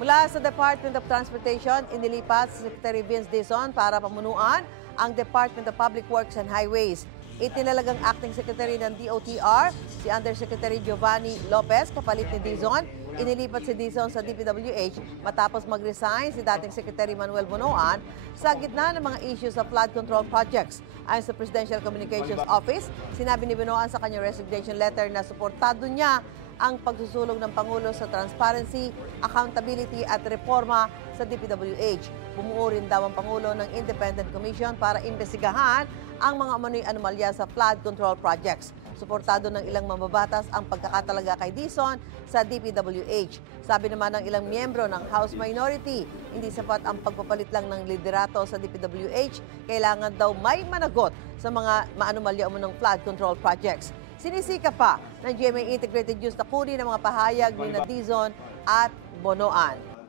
Mula sa Department of Transportation, inilipat si Secretary Vince Dizon para pamunuan ang Department of Public Works and Highways. Itinalagang acting secretary ng DOTR, si Undersecretary Giovanni Lopez, kapalit ni Dizon. Inilipat si Dizon sa DPWH matapos mag-resign si dating Secretary Manuel Bonoan sa gitna ng mga issues sa flood control projects. Ayon sa Presidential Communications Office, sinabi ni Bonoan sa kanyang resignation letter na suportado niya ang pagsusulong ng Pangulo sa transparency, accountability at reforma sa DPWH. Bumuo rin daw ang Pangulo ng Independent Commission para imbestigahan ang mga umano'y anomalya sa flood control projects. Suportado ng ilang mambabatas ang pagkakatalaga kay Dizon sa DPWH. Sabi naman ng ilang miyembro ng House Minority, hindi sapat ang pagpapalit lang ng liderato sa DPWH. Kailangan daw may managot sa mga maanomalya umunong flood control projects. Sinisika pa ng GMA Integrated News na kunin ang mga pahayag ni Dizon at Bonoan.